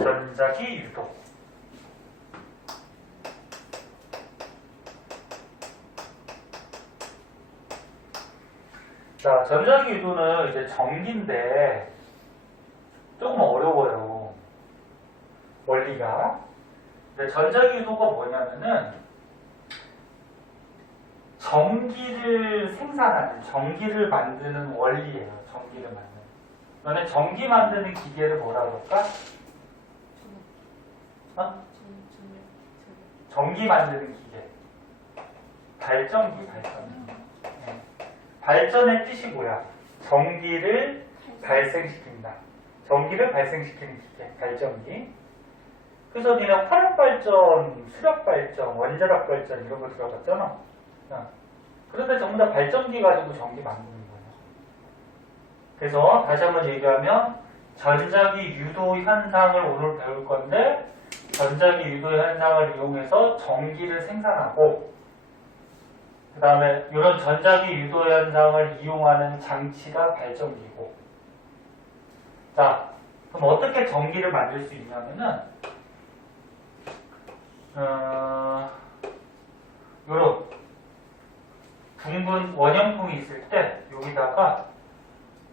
전자기 유도. 자, 전자기 유도는 이제 전기인데 조금 어려워요. 원리가. 근데 전자기 유도가 뭐냐면은 전기를 생산하는, 전기를 만드는 원리예요. 전기를 만드는. 너네 전기 만드는 기계를 뭐라 그럴까? 어? 전기 만드는 기계. 발전기, 발전기. 네. 발전의 뜻이 뭐야? 전기를 발생시킨다. 전기를 발생시키는 기계, 발전기. 그래서 니네 화력발전, 수력발전, 원자력발전 이런 거 들어봤잖아. 그런데 전부 다 발전기 가지고 전기 만드는 거예요. 그래서 다시 한번 얘기하면 전자기 유도 현상을 오늘 배울 건데 전자기 유도 현상을 이용해서 전기를 생산하고 그 다음에 이런 전자기 유도 현상을 이용하는 장치가 발전기고 자, 그럼 어떻게 전기를 만들 수 있냐면은 요런 둥근 원형통이 있을 때 여기다가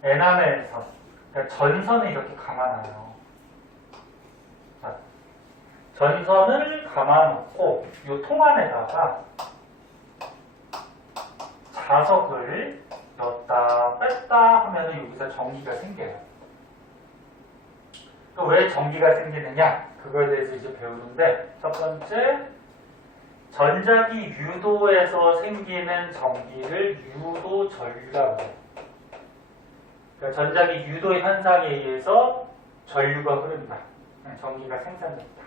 에나멜선, 그러니까 전선을 이렇게 감아놔요. 자, 전선을 감아놓고 이 통 안에다가 자석을 넣었다 뺐다 하면 여기서 전기가 생겨요. 왜 전기가 생기느냐? 그거에 대해서 이제 배우는데 첫 번째 전자기 유도에서 생기는 전기를 유도 전류라고 해요. 그러니까 전자기 유도 현상에 의해서 전류가 흐른다. 전기가 생산된다.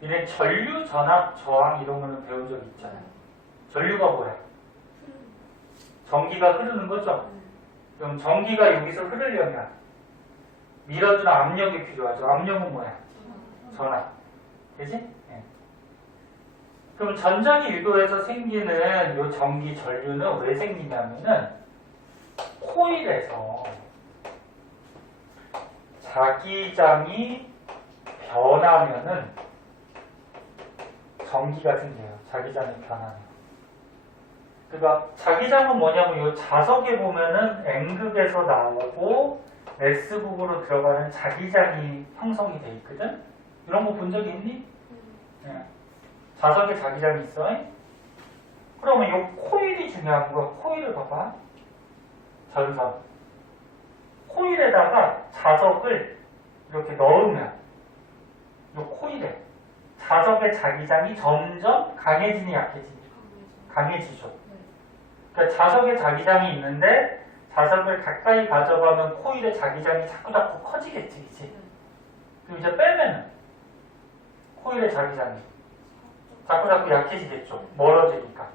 이런 전류, 전압, 저항 이런 거는 배운 적 있잖아요. 전류가 뭐야? 전기가 흐르는 거죠? 그럼 전기가 여기서 흐르려면 밀어주는 압력이 필요하죠. 압력은 뭐야? 전압. 그지? 네. 그럼 전자기 유도에서 생기는 요 전기 전류는 왜 생기냐면은 코일에서 자기장이 변하면은 전기가 생겨요. 자기장이 변하면. 그러니까 자기장은 뭐냐면 요 자석에 보면은 N극에서 나오고 S극으로 들어가는 자기장이 형성이 돼 있거든? 이런 거 본 적이 있니? 네. 자석에 자기장이 있어. 그러면 요 코일이 중요한 거야. 코일을 봐봐. 전선. 코일에다가 자석을 이렇게 넣으면 요 코일에 자석의 자기장이 점점 강해지니 약해지니? 강해지죠. 그러니까 자석에 자기장이 있는데 자석을 가까이 가져가면 코일의 자기장이 자꾸 커지겠지, 그치? 그럼 이제 빼면은 코일의 자기장이 자꾸 약해지겠죠. 멀어지니까.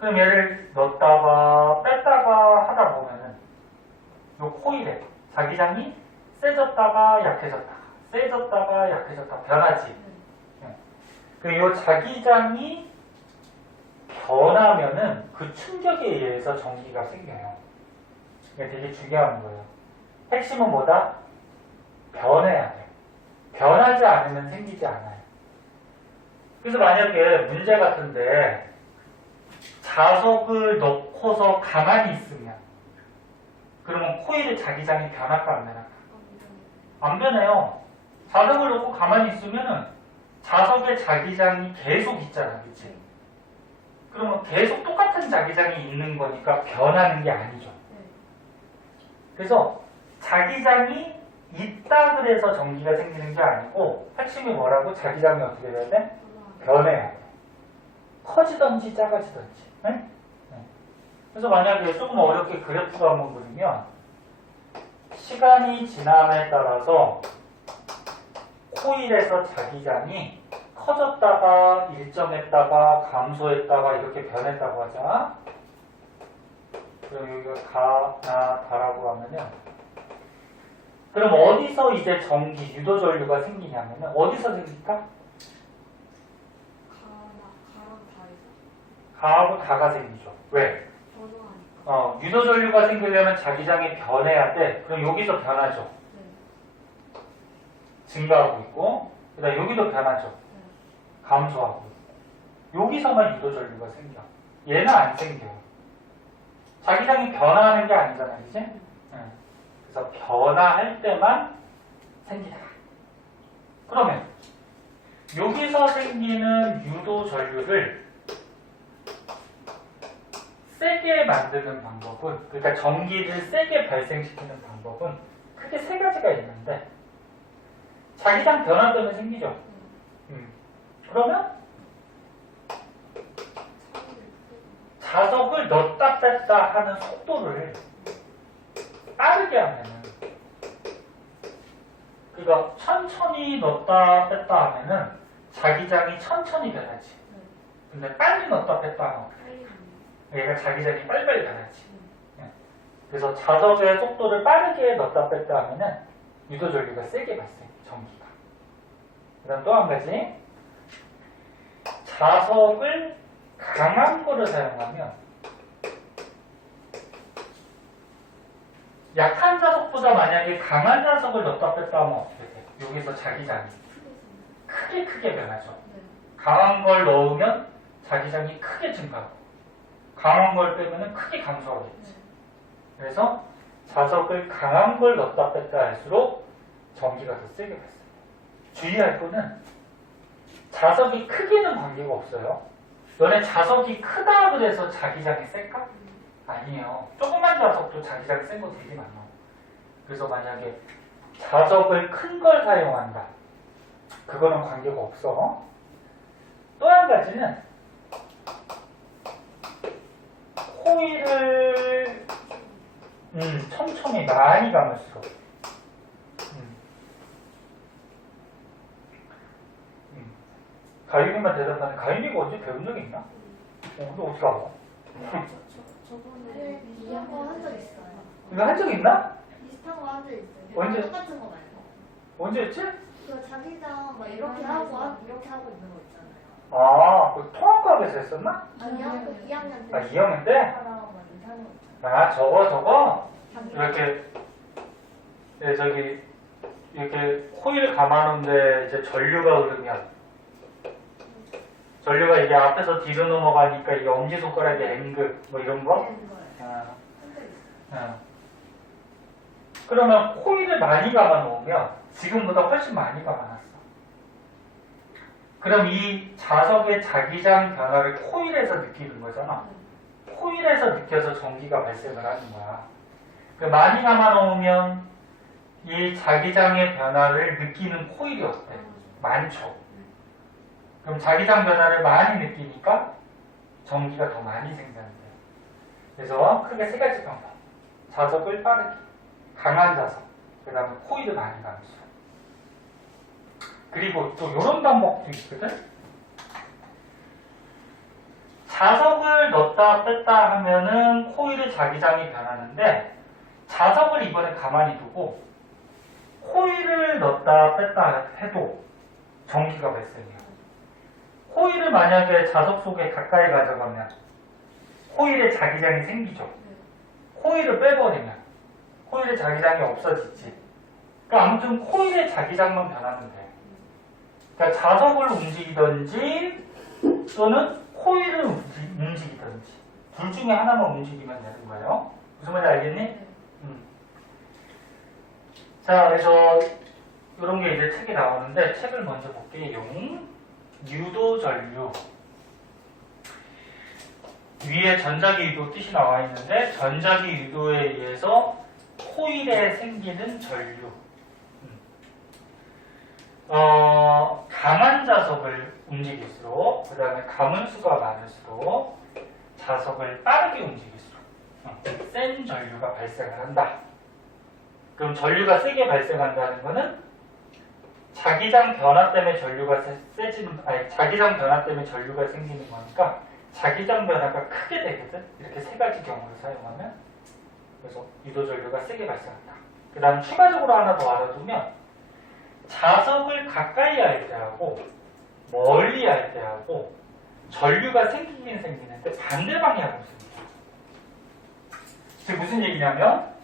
그럼 얘를 넣었다가 뺐다가 하다 보면은 요 코일에 자기장이 세졌다가 약해졌다가 세졌다가 약해졌다가 변하지. 그럼 요 자기장이 변하면은 그 충격에 의해서 전기가 생겨요. 이게 되게 중요한 거예요. 핵심은 뭐다? 변해야 돼. 변하지 않으면 생기지 않아요. 그래서 만약에 문제 같은데 자석을 넣고서 가만히 있으면 그러면 코일의 자기장이 변할까 안 변할까? 안 변해요. 자석을 넣고 가만히 있으면은 자석의 자기장이 계속 있잖아, 그치? 그러면 계속 똑같은 자기장이 있는 거니까 변하는 게 아니죠. 그래서 자기장이 있다 그래서 전기가 생기는 게 아니고 핵심이 뭐라고? 자기장이 어떻게 돼야 돼? 변해야 돼. 커지든지 작아지든지. 네? 그래서 만약에 조금 어렵게 그래프가 한번 그리면 시간이 지남에 따라서 코일에서 자기장이 커졌다가 일정했다가 감소했다가 이렇게 변했다고 하자. 그럼 여기가 가나 다라고 하면요. 그럼 어디서 이제 전기 유도 전류가 생기냐면은 어디서 생길까? 가하고 다가 생기죠. 왜? 유도 전류가 생기려면 자기장이 변해야 돼. 그럼 여기서 변하죠. 증가하고 있고, 그다음 여기도 변하죠. 감소하고 있고. 여기서만 유도 전류가 생겨. 얘는 안 생겨요. 자기장이 변화하는 게 아니잖아요, 그지? 그래서 변화할 때만 생기다. 그러면 여기서 생기는 유도 전류를 세게 만드는 방법은, 그러니까 전기를 세게 발생시키는 방법은 크게 세 가지가 있는데, 자기장 변화 때문에 생기죠. 그러면 자석을 넣었다 뺐다 하는 속도를 빠르게 하면은, 그러니까 천천히 넣었다 뺐다 하면은 자기장이 천천히 변하지. 근데 빨리 넣었다 뺐다 하면 얘가 자기장이 빨리빨리 변하지. 그래서 자석의 속도를 빠르게 넣었다 뺐다 하면은 유도 전류가 세게 발생해, 전기가. 그다음 또 한 가지, 자석을 강한 거를 사용하면 약한 자석보다 만약에 강한 자석을 넣었다 뺐다 하면 어떻게 돼? 여기서 자기장이 크게 변하죠. 강한 걸 넣으면 자기장이 크게 증가하고, 강한 걸 빼면 크게 감소하겠지. 그래서 자석을 강한 걸 넣었다 뺐다 할수록 전기가 더 세게 발생해요. 주의할 거는 자석이 크기는 관계가 없어요. 너네 자석이 크다 그래서 자기장이 셀까? 아니에요. 조그만 자석도 자기장이 센 거 되게 많아. 그래서 만약에 자석을 큰 걸 사용한다, 그거는 관계가 없어. 또 한 가지는 코일을 천천히 많이 감을수록 가윤이만 대답하는, 가윤이가 언제 배운 적 있나? 근데 어떻게 알아? 저번에 비슷한 거 한 적 있어요. 이거 한 적 있나? 비슷한 거 한 적 있어요. 언제? 똑같은 거 말고. 언제였지? 그 자기장 막 이렇게 하고 이렇게 하고 있는 거 있잖아요. 아, 그 통합과학에서 했었나? 아니요, 그 2학년 때. 아, 2학년 때? 막 이렇게 하는 거 있잖아요. 아, 저거? 자기장. 이렇게, 예, 저기, 이렇게 코일 감아놓은데 이제 전류가 흐르면, 전류가 이게 앞에서 뒤로 넘어가니까 이게 엄지손가락에 N극, 뭐 이런 거? 되는 거예요. 아, 한 적 있어요. 그러면 코일을 많이 감아놓으면 지금보다 훨씬 많이 감아놨어. 그럼 이 자석의 자기장 변화를 코일에서 느끼는 거잖아. 코일에서 느껴서 전기가 발생을 하는 거야. 많이 감아놓으면 이 자기장의 변화를 느끼는 코일이 어때? 많죠. 그럼 자기장 변화를 많이 느끼니까 전기가 더 많이 생산돼요. 그래서 크게 세 가지 방법. 자석을 빠르게, 강한 자석, 그 다음에 코일을 많이 감수. 그리고 또 이런 방법도 있거든. 자석을 넣었다 뺐다 하면은 코일의 자기장이 변하는데, 자석을 이번에 가만히 두고 코일을 넣었다 뺐다 해도 전기가 발생해요. 코일을 만약에 자석 속에 가까이 가져가면 코일의 자기장이 생기죠. 코일을 빼버리면 코일의 자기장이 없어지지. 그러니까 아무튼 코일의 자기장만 변하면 돼. 그러니까 자석을 움직이든지 또는 코일을 움직이든지 둘 중에 하나만 움직이면 되는 거예요. 무슨 말인지 알겠니? 자, 그래서 이런 게 이제 책에 나오는데 책을 먼저 볼게요. 유도 전류. 위에 전자기 유도 뜻이 나와 있는데, 전자기 유도에 의해서 코일에 생기는 전류. 강한 자석을 움직일수록, 그 다음에 가문수가 많을수록 자석을 빠르게 움직일수록 센 전류가 발생을 한다. 그럼 전류가 세게 발생한다는 거는 자기장 변화 때문에 전류가 자기장 변화 때문에 전류가 생기는 거니까 자기장 변화가 크게 되거든. 이렇게 세 가지 경우를 사용하면. 그래서 유도 전류가 세게 발생한다. 그 다음 추가적으로 하나 더 알아두면, 자석을 가까이 할 때하고 멀리 할 때하고 전류가 생기긴 생기는데 반대 방향으로 생깁니다. 그게 무슨 얘기냐면,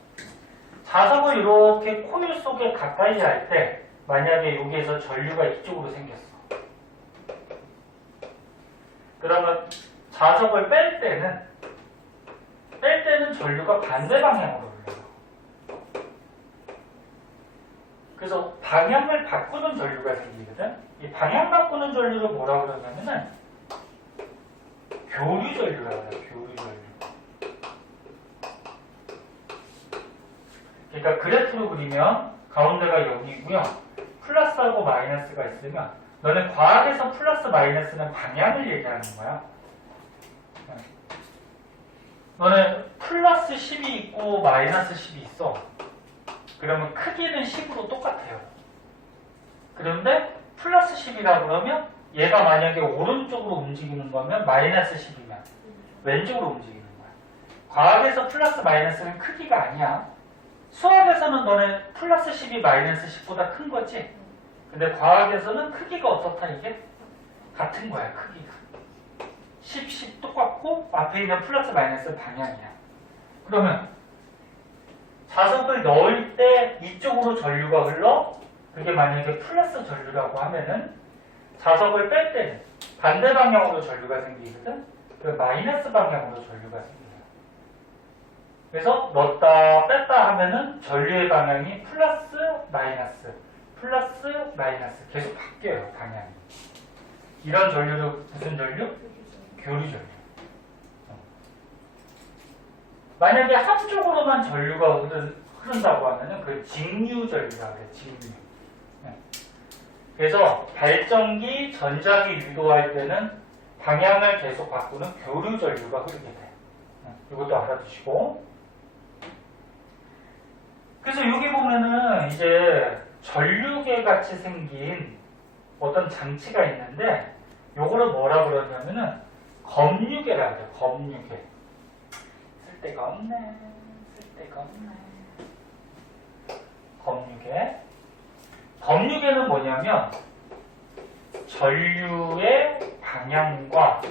자석을 이렇게 코일 속에 가까이 할 때 만약에 여기에서 전류가 이쪽으로 생겼어. 그러면 자석을 뺄 때는 전류가 반대 방향으로 흘러요. 그래서 방향을 바꾸는 전류가 생기거든. 이 방향 바꾸는 전류를 뭐라고 그러냐면은 교류 전류라고 해요. 교류 전류. 그러니까 그래프로 그리면 가운데가 0이고요. 플러스하고 마이너스가 있으면 너네 과학에서 플러스 마이너스는 방향을 얘기하는 거야. 너네 플러스 10이 있고 마이너스 10이 있어. 그러면 크기는 10으로 똑같아요. 그런데 플러스 10이라 그러면 얘가 만약에 오른쪽으로 움직이는 거면 마이너스 10이면 왼쪽으로 움직이는 거야. 과학에서 플러스 마이너스는 크기가 아니야. 수학에서는 너네 플러스 10이 마이너스 10보다 큰 거지. 근데 과학에서는 크기가 어떻다 이게? 같은 거야 크기가. 10 똑같고 앞에 있는 플러스 마이너스 방향이야. 그러면 자석을 넣을 때 이쪽으로 전류가 흘러 그게 만약에 플러스 전류라고 하면은 자석을 뺄 때는 반대 방향으로 전류가 생기거든. 그럼 마이너스 방향으로 전류가 생겨요. 그래서 넣었다 뺐다 하면은 전류의 방향이 플러스 마이너스 계속 바뀌어요 방향이. 이런 전류를 무슨 전류? 교류 전류. 만약에 한쪽으로만 전류가 흐른다고 하면은 그 직류 전류라고 해요. 직류. 그래서 발전기, 전자기 유도할 때는 방향을 계속 바꾸는 교류 전류가 흐르게 돼요. 이것도 알아두시고. 그래서 여기 보면은 이제 전류계 같이 생긴 어떤 장치가 있는데 요거를 뭐라 그러냐면은 검유계라고 해요. 검유계. 쓸데가 없네. 검유계. 검유계는 뭐냐면 전류의 방향과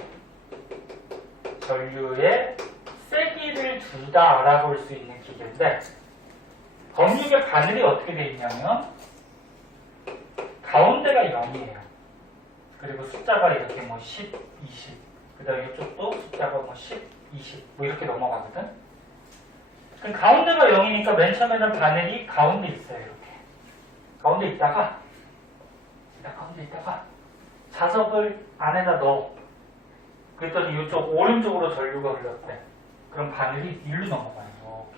전류의 세기를 둘 다 알아볼 수 있는 기계인데 검유계 바늘이 어떻게 되어 있냐면 가운데가 0이에요. 그리고 숫자가 이렇게 뭐 10, 20, 그 다음에 이쪽도 숫자가 뭐 10, 20, 뭐 이렇게 넘어가거든. 그럼 가운데가 0이니까 맨 처음에는 바늘이 가운데 있어요. 이렇게. 가운데 있다가 자석을 안에다 넣어. 그랬더니 이쪽 오른쪽으로 전류가 흘렀대. 그럼 바늘이 일로 넘어가요. 이렇게.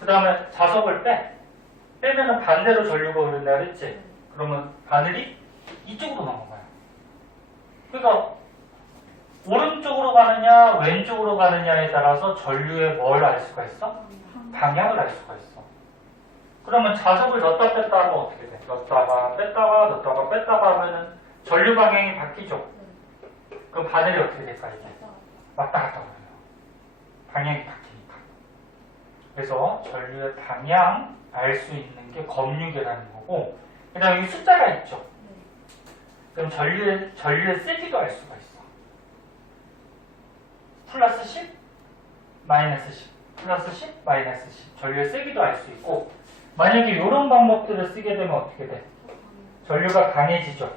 그 다음에 자석을 빼면은 반대로 전류가 흐른다 그랬지? 그러면 바늘이 이쪽으로 넘어가요. 그러니까 오른쪽으로 가느냐 왼쪽으로 가느냐에 따라서 전류의 뭘 알 수가 있어? 방향을 알 수가 있어. 그러면 자석을 넣었다 뺐다 하면 어떻게 돼? 넣었다가 뺐다가 하면은 전류 방향이 바뀌죠? 그럼 바늘이 어떻게 될까 이게? 왔다 갔다 그래요. 방향이 바뀌니까. 그래서 전류의 방향 알 수 있는 게 검유계라는 거고, 그 다음에 여기 숫자가 있죠? 그럼 전류의 세기도 알 수가 있어. 플러스 10, 마이너스 10, 플러스 10, 마이너스 10. 전류의 세기도 알 수 있고, 만약에 이런 방법들을 쓰게 되면 어떻게 돼? 전류가 강해지죠?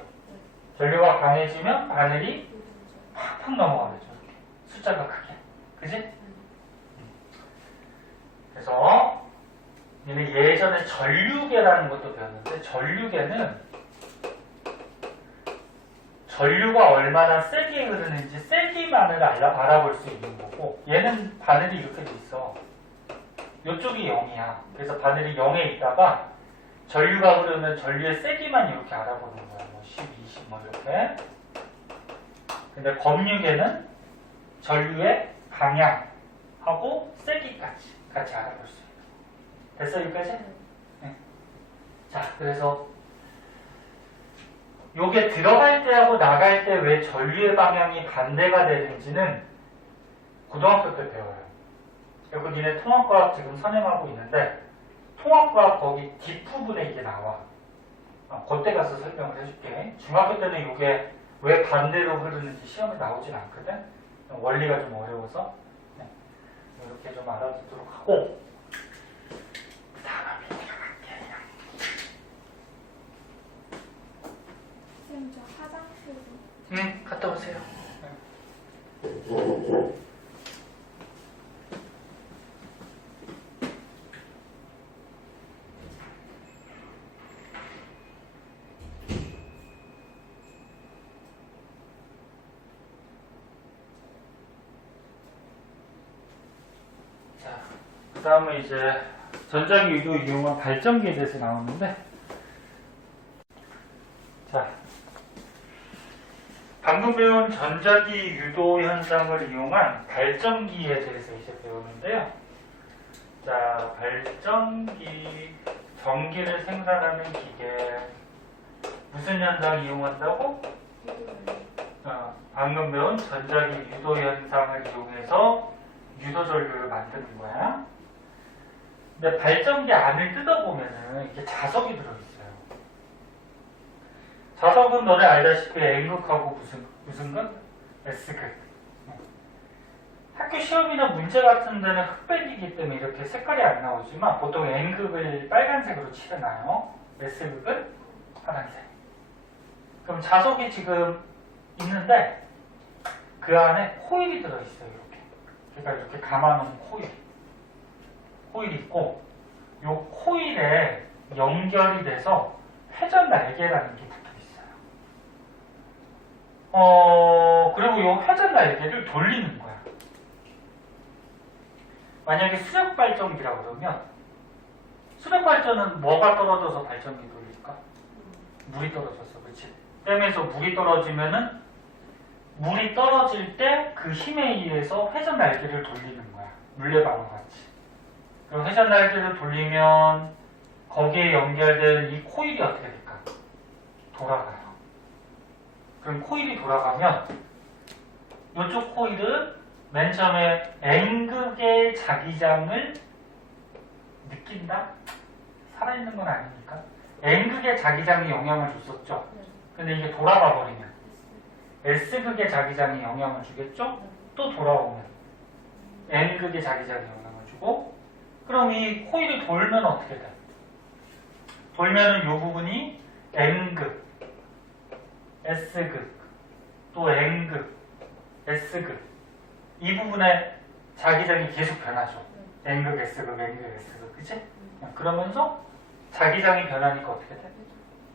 전류가 강해지면 바늘이 팍팍 넘어가겠죠. 이렇게. 숫자가 크게. 그지? 그래서 얘는 예전에 전류계라는 것도 배웠는데 전류계는 전류가 얼마나 세게 흐르는지 세기만을 알아볼 수 있는 거고 얘는 바늘이 이렇게 돼 있어. 이쪽이 0이야. 그래서 바늘이 0에 있다가 전류가 흐르면 전류의 세기만 이렇게 알아보는 거야. 뭐 10, 20 뭐 이렇게. 근데 검유계는 전류의 방향하고 세기까지 같이 알아볼 수 있어. 됐어 여기까지? 네. 자, 그래서 요게 들어갈 때하고 나갈 때 왜 전류의 방향이 반대가 되는지는 고등학교 때 배워요. 그리고 니네 통합과학 지금 선행하고 있는데 통합과학 거기 뒷부분에 이게 나와. 그때 가서 설명을 해줄게. 중학교 때는 이게 왜 반대로 흐르는지 시험에 나오진 않거든. 원리가 좀 어려워서 네. 이렇게 좀 알아듣도록 하고 그 다음에 내가 갈게. 그 다음에 이제 전자기 유도 이용한 발전기에 대해서 나오는데, 자, 방금 배운 전자기 유도 현상을 이용한 발전기에 대해서 이제 배우는데요. 자, 발전기, 전기를 생산하는 기계, 무슨 현상을 이용한다고? 방금 배운 전자기 유도 현상을 이용해서 유도 전류를 만드는 거야. 근데 발전기 안을 뜯어보면은 이게 자석이 들어있어요. 자석은 너네 알다시피 N극하고 무슨 극? S극. 학교 시험이나 문제 같은 데는 흑백이기 때문에 이렇게 색깔이 안 나오지만 보통 N극을 빨간색으로 칠해놔요. S극은 파란색. 그럼 자석이 지금 있는데 그 안에 코일이 들어있어요. 이렇게. 그러니까 이렇게 감아놓은 코일이 있고, 이 코일에 연결이 돼서 회전 날개라는 게 붙어 있어요. 그리고 이 회전 날개를 돌리는 거야. 만약에 수력 발전기라고 그러면, 수력 발전은 뭐가 떨어져서 발전기 돌릴까? 물이 떨어져서, 그렇지? 댐에서 물이 떨어지면은 물이 떨어질 때 그 힘에 의해서 회전 날개를 돌리는 거야. 물레방아 같이. 그럼 회전 날개를 돌리면 거기에 연결된 이 코일이 어떻게 될까? 돌아가요. 그럼 코일이 돌아가면 이쪽 코일은 맨 처음에 N극의 자기장을 느낀다? 살아있는 건 아니니까. N극의 자기장이 영향을 줬었죠. 근데 이게 돌아가 버리면 S극의 자기장이 영향을 주겠죠? 또 돌아오면 N극의 자기장이 영향을 주고, 그럼 이 코일이 돌면 어떻게 돼? 돌면은 이 부분이 N극, S극, 또 N극, S극, 이 부분에 자기장이 계속 변하죠. N극, S극, N극, S극, 그치? 그러면서 자기장이 변하니까 어떻게 돼?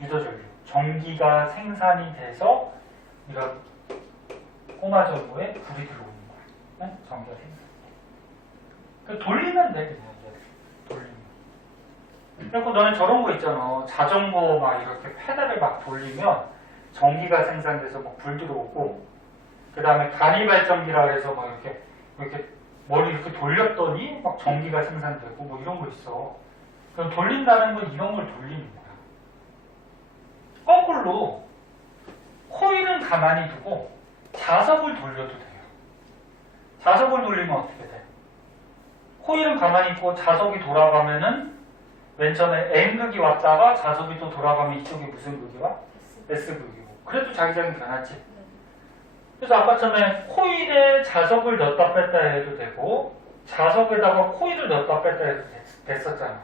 유도전류, 전기가 생산이 돼서 이런 꼬마 전구에 불이 들어오는 거야. 네? 전기가 생산. 그 돌리면 돼, 그냥 이제 돌리면. 그리고 너는 저런 거 있잖아. 자전거 막 이렇게 페달을 막 돌리면 전기가 생산돼서 막 불 들어오고, 그 다음에 간이발전기라 해서 막 이렇게 머리 이렇게 돌렸더니 막 전기가 생산되고 뭐 이런 거 있어. 그럼 돌린다는 건 이런 걸 돌리는 거야. 거꾸로 코일은 가만히 두고 자석을 돌려도 돼요. 자석을 돌리면 어떻게 돼? 코일은 가만히 있고 자석이 돌아가면은 맨 처음에 N극이 왔다가 자석이 또 돌아가면 이쪽에 무슨 극이 와? S극이고. 그래도 자기장이 변하지. 그래서 아까 처음에 코일에 자석을 넣었다 뺐다 해도 되고 자석에다가 코일을 넣었다 뺐다 해도 됐었잖아.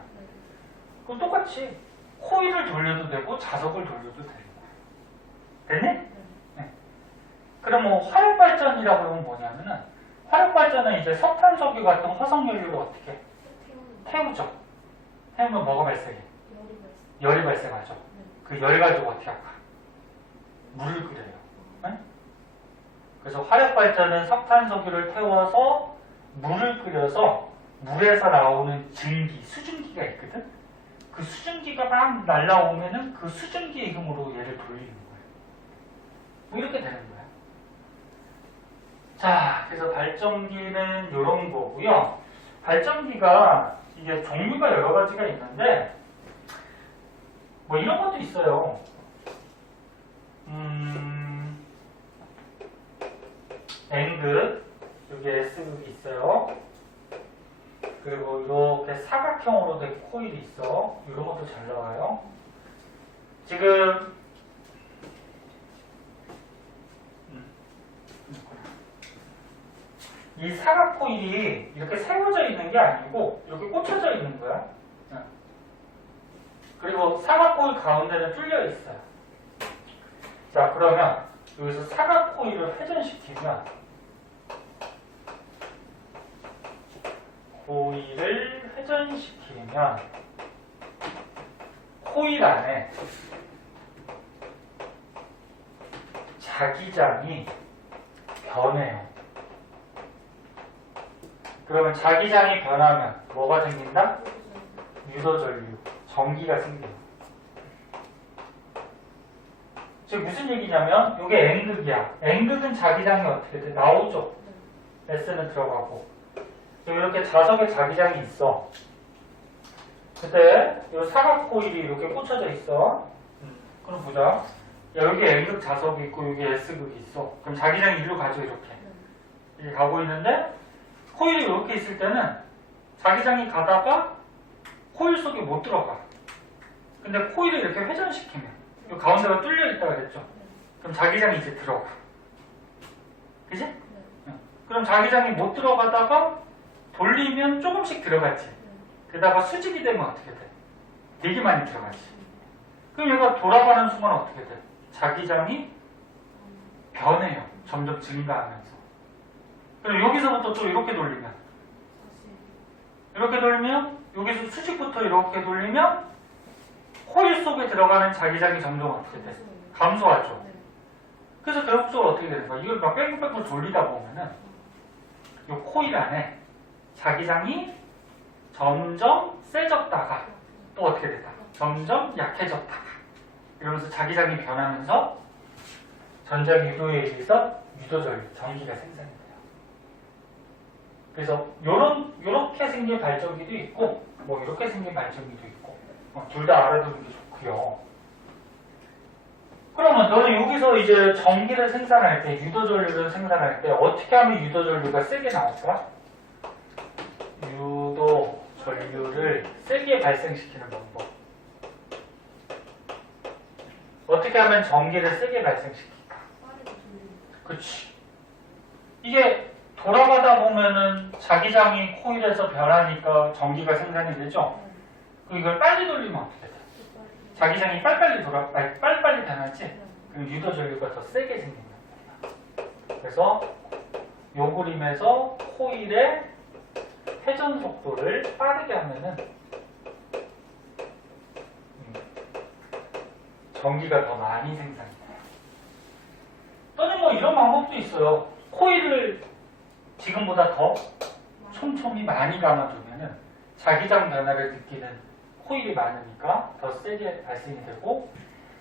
그럼 똑같이 코일을 돌려도 되고 자석을 돌려도 되는 거야. 됐니? 네. 그럼 뭐 화력발전이라고 하면 뭐냐면은, 화력발전은 이제 석탄석유 같은 화석연료를 어떻게 태우죠. 태우면 뭐가 발생해? 열이 발생하죠. 그 열 가지고 어떻게 할까? 물을 끓여요. 네? 그래서 화력발전은 석탄석유를 태워서 물을 끓여서 물에서 나오는 증기, 수증기가 있거든? 그 수증기가 막 날라오면은 그 수증기의 힘으로 얘를 돌리는 거예요. 뭐 이렇게 되는 거야. 자, 그래서 발전기는 이런 거고요. 발전기가 이게 종류가 여러 가지가 있는데, 뭐 이런 것도 있어요. N극, 여기 S극이 있어요. 그리고 이렇게 사각형으로 된 코일이 있어. 이런 것도 잘 나와요. 지금 이 사각 코일이 이렇게 세워져 있는 게 아니고 이렇게 꽂혀져 있는 거야. 그리고 사각 코일 가운데는 뚫려 있어요. 자, 그러면 여기서 사각 코일을 회전시키면 코일 안에 자기장이 변해요. 그러면 자기장이 변하면 뭐가 생긴다? 유도전류, 전기가 생겨요. 지금 무슨 얘기냐면 이게 N극이야. N극은 자기장이 어떻게 돼? 나오죠. S는 들어가고. 이렇게 자석에 자기장이 있어. 그때 이 사각 코일이 이렇게 꽂혀져 있어. 그럼 보자. 야, 여기 N극 자석이 있고 여기 S극이 있어. 그럼 자기장이 이리로 가죠. 이렇게 가고 있는데 코일이 이렇게 있을 때는 자기장이 가다가 코일 속에 못 들어가. 근데 코일을 이렇게 회전시키면 이 가운데가 뚫려 있다 그랬죠. 그럼 자기장이 이제 들어가. 그지? 그럼 자기장이 못 들어가다가 돌리면 조금씩 들어가지. 게다가 수직이 되면 어떻게 돼? 되게 많이 들어가지. 그럼 얘가 돌아가는 순간 어떻게 돼? 자기장이 변해요. 점점 증가하면서. 그럼 여기서부터 또 이렇게 돌리면 여기서 수직부터 이렇게 돌리면 코일 속에 들어가는 자기장이 점점 어떻게 돼? 감소하죠. 그래서 결국적으로 어떻게 되는 거야? 이걸 막 뺑뺑뺑 돌리다 보면은 이 코일 안에 자기장이 점점 세졌다가 또 어떻게 된다? 점점 약해졌다가 이러면서 자기장이 변하면서 전자기 유도에 의해서 유도전류, 전기가 생산이 돼요. 그래서 요렇게 생긴 발전기도 있고 뭐 이렇게 생긴 발전기도 있고 둘 다 알아두는 게 좋고요. 그러면 너는 여기서 이제 전기를 생산할 때, 유도전류를 생산할 때 어떻게 하면 유도전류가 세게 나올까? 유도전류를 세게 발생시키는 방법. 어떻게 하면 전기를 세게 발생시킬까? 그치. 이게 돌아가다 보면은 자기장이 코일에서 변하니까 전기가 생산이 되죠? 그럼 이걸 빨리 돌리면 어떻게 돼? 자기장이 빨리빨리 변하지? 그럼 유도전류가 더 세게 생긴단 말이야. 그래서 요 그림에서 코일의 회전 속도를 빠르게 하면은 전기가 더 많이 생산이 돼요. 또는 뭐 이런 방법도 있어요. 코일을 지금보다 더 촘촘히 많이 감아두면은 자기장 변화를 느끼는 코일이 많으니까 더 세게 발생이 되고,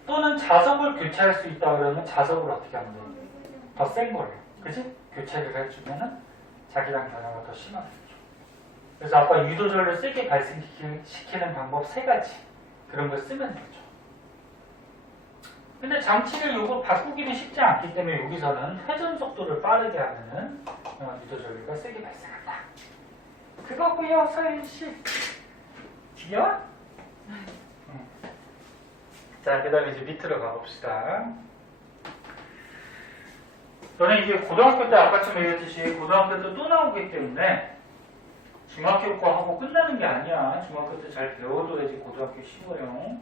또는 자석을 교체할 수 있다 그러면 자석을 어떻게 하면 돼요? 더 센 걸로. 그지? 교체를 해주면은 자기장 변화가 더 심하겠죠. 그래서 아까 유도전류를 세게 발생시키는 방법 3가지. 그런 걸 쓰면 되죠. 근데 장치를 요거 바꾸기는 쉽지 않기 때문에 여기서는 회전 속도를 빠르게 하면은 유도전류가 세게 발생한다. 그거고요, 서윤씨. 지겨워? 자, 그 다음에 이제 밑으로 가봅시다. 너는 이제 고등학교 때 아까처럼 얘기했듯이 고등학교 때 또 나오기 때문에 중학교 거 하고 끝나는 게 아니야. 중학교 때 잘 배워둬야지 고등학교 쉬워요.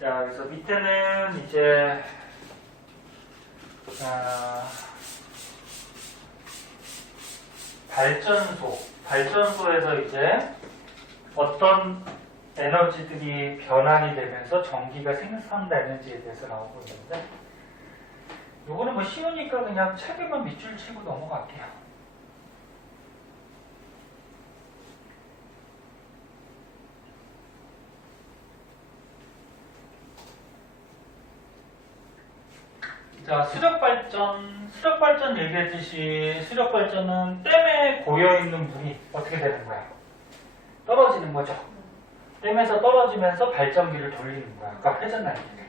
자, 그래서 밑에는 이제 발전소에서 이제 어떤 에너지들이 변환이 되면서 전기가 생산되는지에 대해서 나오고 있는데, 요거는 뭐 쉬우니까 그냥 책에만 밑줄 치고 넘어갈게요. 자, 수력발전 얘기했듯이 수력발전은 댐에 고여있는 물이 어떻게 되는 거야? 떨어지는 거죠. 댐에서 떨어지면서 발전기를 돌리는 거야. 아까 회전 날개를.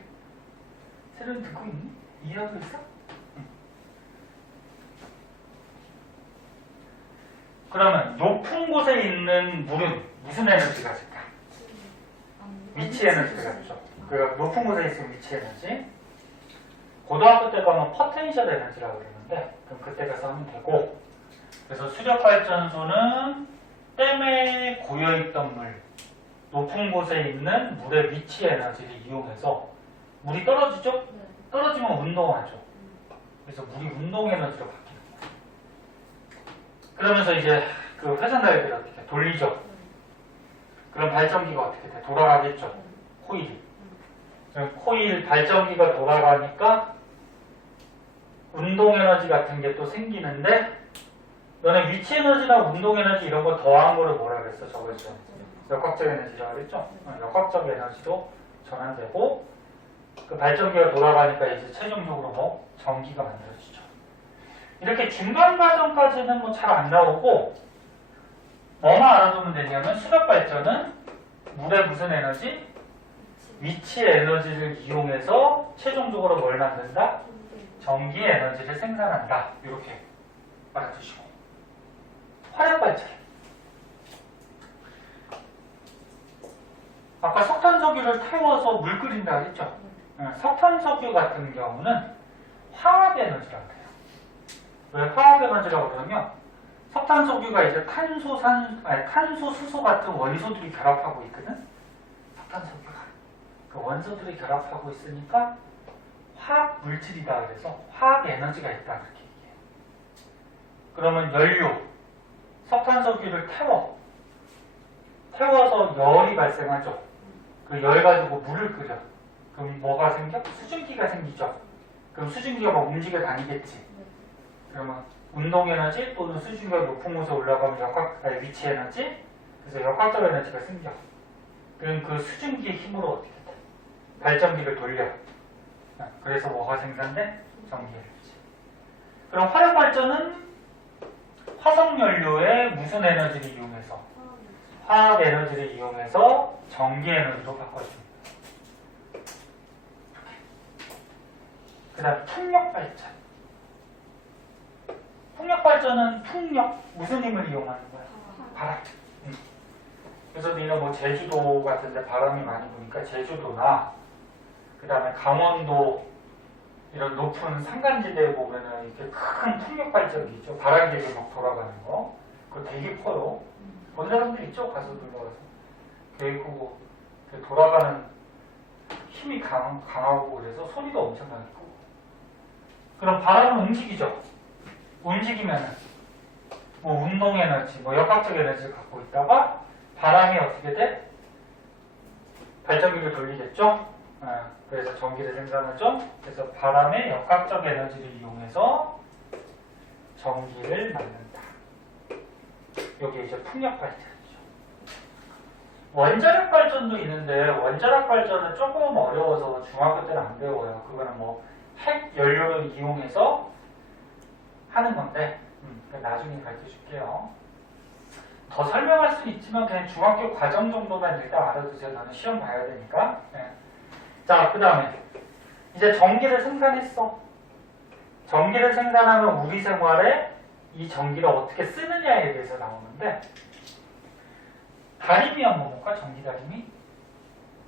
새로운 듣고 있니? 이해하고 있어? 응. 그러면 높은 곳에 있는 물은 무슨 에너지가 줄까? 위치 에너지가 죠. 그러니까 높은 곳에 있으면 위치 에너지. 고등학교 때 가면 포텐셜 에너지라고 그러는데, 그럼 그때 가서 하면 되고, 그래서 수력발전소는 댐에 고여있던 물, 높은 곳에 있는 물의 위치 에너지를 이용해서 물이 떨어지죠? 네. 떨어지면 운동하죠. 그래서 물이 운동 에너지로 바뀌는 거예요. 그러면서 이제 그 회전 달기를 어떻게 돌리죠? 그럼 발전기가 어떻게 돼? 돌아가겠죠? 코일이. 그럼 코일 발전기가 돌아가니까 운동 에너지 같은 게 또 생기는데 너네 위치 에너지나 운동 에너지 이런 거 더한 거를 뭐라 그랬어? 저번에 역학적 에너지라고 그랬죠? 역학적 에너지도 전환되고 그 발전기가 돌아가니까 이제 최종적으로 뭐 전기가 만들어지죠. 이렇게 중간 과정까지는 뭐 잘 안 나오고 뭐만 알아두면 되냐면 수력 발전은 물의 무슨 에너지? 위치 에너지를 이용해서 최종적으로 뭘 만든다? 전기 에너지를 생산한다. 이렇게 알아두시고 화력 발전. 아까 석탄석유를 태워서 물 끓인다 했죠? 석탄석유 같은 경우는 화학 에너지라고 해요. 왜 화학 에너지라고 그러냐면 석탄석유가 이제 탄소, 수소 같은 원소들이 결합하고 있거든? 석탄석유가. 그 원소들이 결합하고 있으니까 화학 물질이다 그래서 화학 에너지가 있다 그렇게 얘기해요. 그러면 연료, 석탄석유를 태워서 열이 발생하죠. 그 열 가지고 물을 끓여. 그럼 뭐가 생겨? 수증기가 생기죠. 그럼 수증기가 막 움직여 다니겠지. 그러면 운동 에너지 또는 수증기가 높은 곳에 올라가면 위치 에너지, 그래서 역학적 에너지가 생겨. 그럼 그 수증기의 힘으로 어떻게 돼? 발전기를 돌려. 그래서 뭐가 생산돼? 전기 에너지. 그럼 화력 발전은 화석 연료의 무슨 에너지를 이용해서? 화학 에너지를 이용해서 전기 에너지로 바꿔줍니다. 그 다음 풍력 발전. 풍력 발전은 풍력, 무슨 힘을 이용하는 거야? 바람. 그래서 니가 뭐 제주도 같은 데 바람이 많이 부니까 제주도나 그 다음에 강원도 이런 높은 산간지대에 보면은 이렇게 큰 풍력 발전기 있죠. 바람개가 막 돌아가는 거. 그거 되게 커요. 본 사람들 있죠? 가서 놀러가서. 되게 크고 돌아가는 힘이 강하고 그래서 소리도 엄청나게 크고. 그럼 바람은 움직이죠. 움직이면은 뭐 운동 에너지, 뭐 역학적 에너지를 갖고 있다가 바람이 어떻게 돼? 발전기를 돌리겠죠? 그래서 전기를 생산하죠? 그래서 바람의 역학적 에너지를 이용해서 전기를 만든다. 여기 이제 풍력 발전이죠. 원자력 발전도 있는데 원자력 발전은 조금 어려워서 중학교 때는 안 배워요. 그거는 뭐 핵 연료를 이용해서 하는 건데 나중에 가르쳐줄게요. 더 설명할 수는 있지만 그냥 중학교 과정 정도만 일단 알아두세요. 나는 시험 봐야 되니까. 자, 그 다음에 이제 전기를 생산했어. 전기를 생산하면 우리 생활에 이 전기를 어떻게 쓰느냐에 대해서 나오는데 다리미 한번 볼까? 전기 다리미?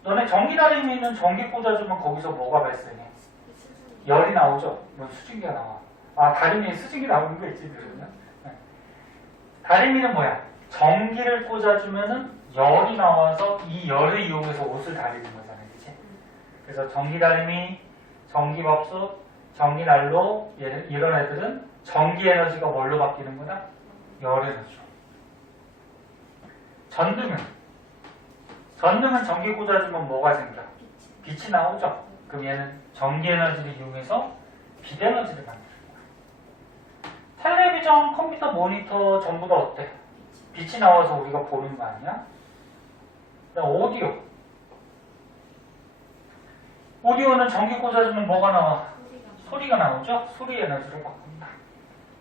너네 전기 다리미는 전기 꽂아주면 거기서 뭐가 발생해? 열이 나오죠? 뭐 수증기가 나와. 아, 다리미에 수증기 나오는 거 있지, 그러면? 다리미는 뭐야? 전기를 꽂아주면은 열이 나와서 이 열을 이용해서 옷을 다리는 거잖아요, 그치? 그래서 전기 다리미, 전기 밥솥, 전기 난로 이런 애들은 전기 에너지가 뭘로 바뀌는 거다? 열 에너지로. 전등은 전기 꽂아주면 뭐가 생겨? 빛이 나오죠? 그럼 얘는 전기 에너지를 이용해서 빛 에너지를 만드는 거야. 텔레비전, 컴퓨터, 모니터 전부 다 어때? 빛이 나와서 우리가 보는 거 아니야? 그다음 오디오는 전기 꽂아주면 뭐가 나와? 소리가 나오죠? 소리 에너지로 바꾼다.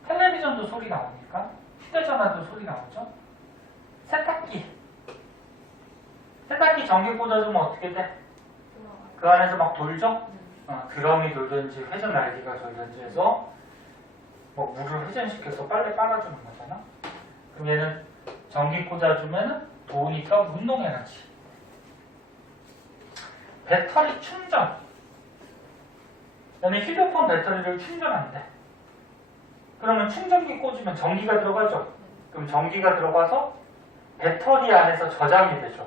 텔레비전도 소리 나오니까 휴대전화도 소리 나오죠? 세탁기 전기 꽂아주면 어떻게 돼? 그 안에서 막 돌죠? 드럼이 돌든지 회전 날개가 돌든지 해서 뭐 물을 회전시켜서 빨래 빨아주는 거잖아. 그럼 얘는 전기 꽂아주면 도니까 운동 에너지. 배터리 충전. 얘는 휴대폰 배터리를 충전한대. 그러면 충전기 꽂으면 전기가 들어가죠. 그럼 전기가 들어가서 배터리 안에서 저장이 되죠.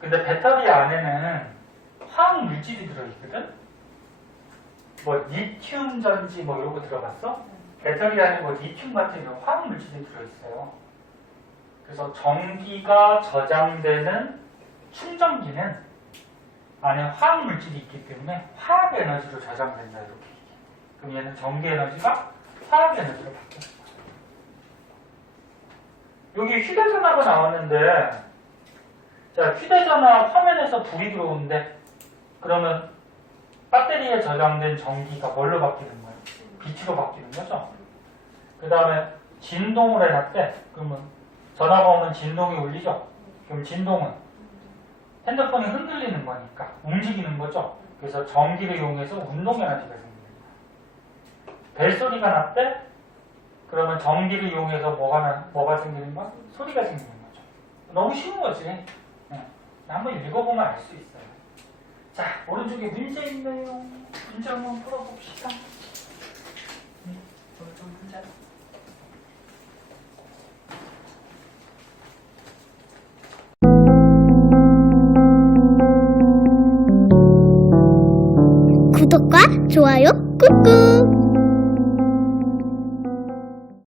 근데 배터리 안에는 화학 물질이 들어있거든? 뭐 리튬 전지 뭐 이런 거 들어봤어? 배터리 안에 뭐 리튬 같은 이런 화학 물질이 들어있어요. 그래서 전기가 저장되는 충전기는 안에 화학 물질이 있기 때문에 화학 에너지로 저장된다 이렇게 얘기해요. 그럼 얘는 전기 에너지가 화학 에너지로 바뀌는 거야. 여기 휴대전화가 나왔는데, 자, 휴대전화 화면에서 불이 들어오는데, 그러면 배터리에 저장된 전기가 뭘로 바뀌는 거야? 빛으로 바뀌는 거죠? 그 다음에 진동을 해놨대. 그러면 전화가 오면 진동이 울리죠? 그럼 진동은 핸드폰이 흔들리는 거니까 움직이는 거죠? 그래서 전기를 이용해서 운동 에너지가 생기는 거야. 벨소리가 났대? 그러면 전기를 이용해서 뭐가 생기는 거야? 소리가 생기는 거죠. 너무 쉬운 거지. 네. 한번 읽어보면 알 수 있어요. 자, 오른쪽에 문제 있네요. 문제 한번 풀어봅시다. 오른쪽 문제. 구독과 좋아요 꾹꾹.